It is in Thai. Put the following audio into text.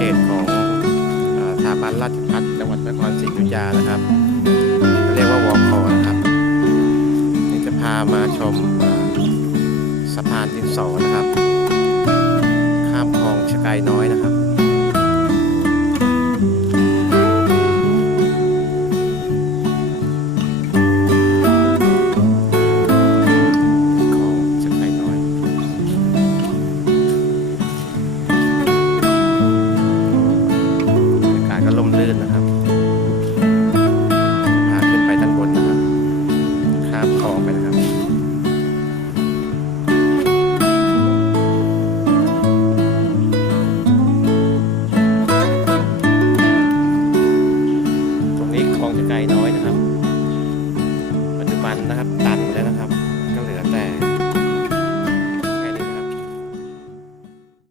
เขตของสถาบันราชพัฒจังหวัดนครศรีอยุธยานะครับ เรียกว่าวอคอนะครับ นี่จะพามาชมสะพานดินสอนะครับ นะครับพาขึ้นไปด้านบนนะครับข้ามคลองไปนะครับตรงนี้คลองจะไกลน้อยนะครับ ปัจจุบันนะครับตัน